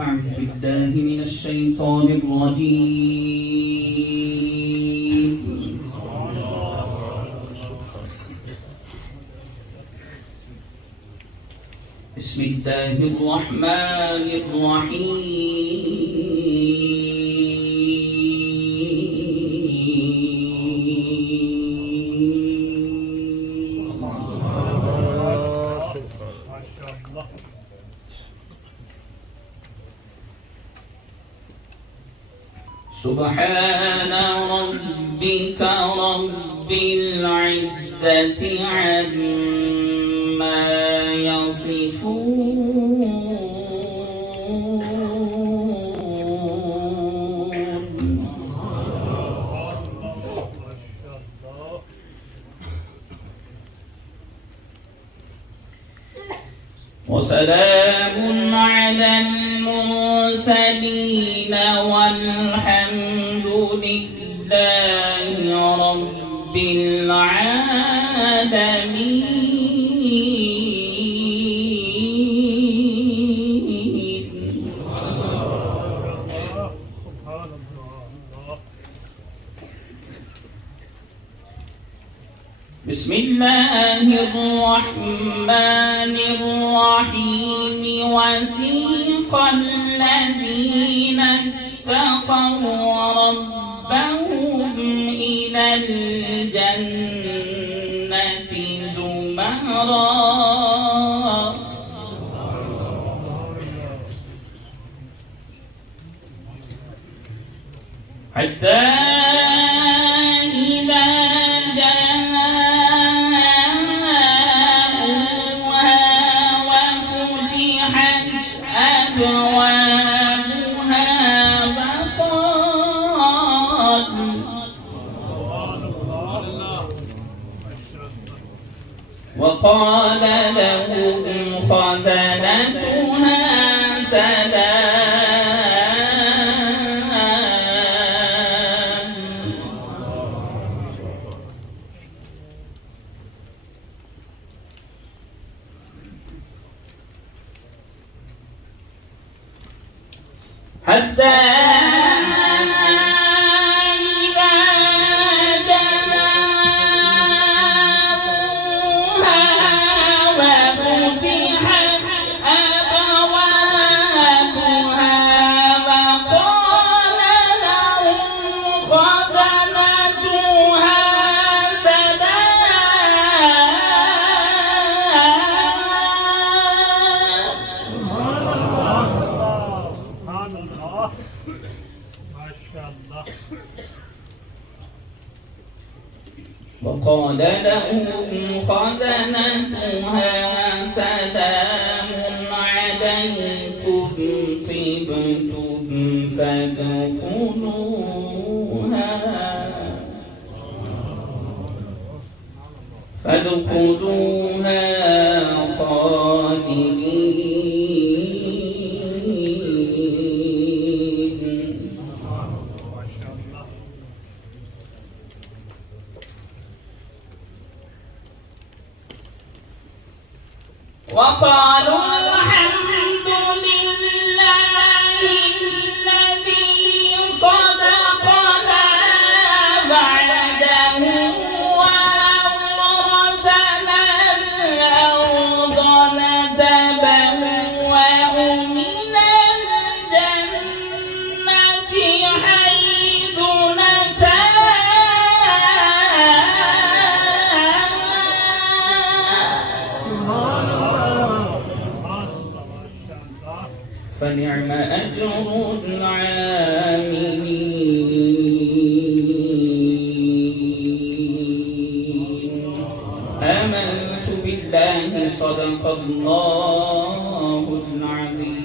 أعوذ بالله من الشيطان الرجيم. بسم الله الرحمن الرحيم. سبحان ربك رب العزة عما يصفون وسلام على المرسلين والحمد لله رب العالمين. بسم الله الرحمن الرحيم. وسيق الذين اتقوا ربهم إلى الجنة زمرا حتى وقال لهم خزنتها سلام. حتى وقال لهم خزنتها سلام عليكم طبتم فادخلوها خالدين. وقالوا الحمد لله الذي صدقنا وعده وأورثنا الأرض نتبوأ من الجنة حيث فنعم أجر العاملين. آمنت بالله. صدق الله العظيم.